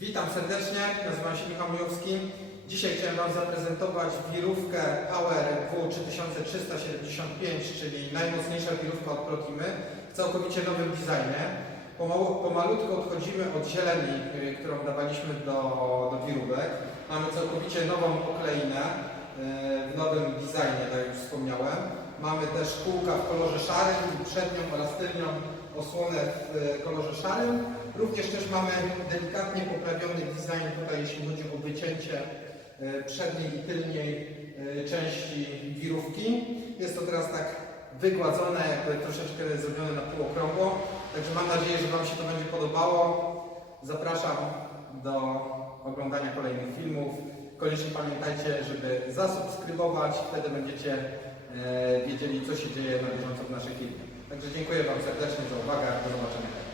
Witam serdecznie, nazywam się Michał Mijowski. Dzisiaj chciałem Wam zaprezentować wirówkę Power W3375, czyli najmocniejsza wirówka od Protimy w całkowicie nowym designie. Pomału, pomalutko odchodzimy od zieleni, y, którą dawaliśmy do, do wirówek. Mamy całkowicie nową okleinę w nowym designie, tak jak już wspomniałem. Mamy też kółka w kolorze szarym, przednią oraz tylnią osłonę w y, kolorze szarym. Również też mamy delikatnie poprawiony design tutaj, jeśli chodzi o wycięcie y, przedniej i tylniej części wirówki. Jest to teraz tak wygładzone, jakby troszeczkę zrobione na półokrągło. Także mam nadzieję, że Wam się to będzie podobało. Zapraszam do oglądania kolejnych filmów. Koniecznie pamiętajcie, żeby zasubskrybować, wtedy będziecie e, wiedzieli, co się dzieje na bieżąco w naszej firmie. Także dziękuję Wam serdecznie za uwagę. Do zobaczenia.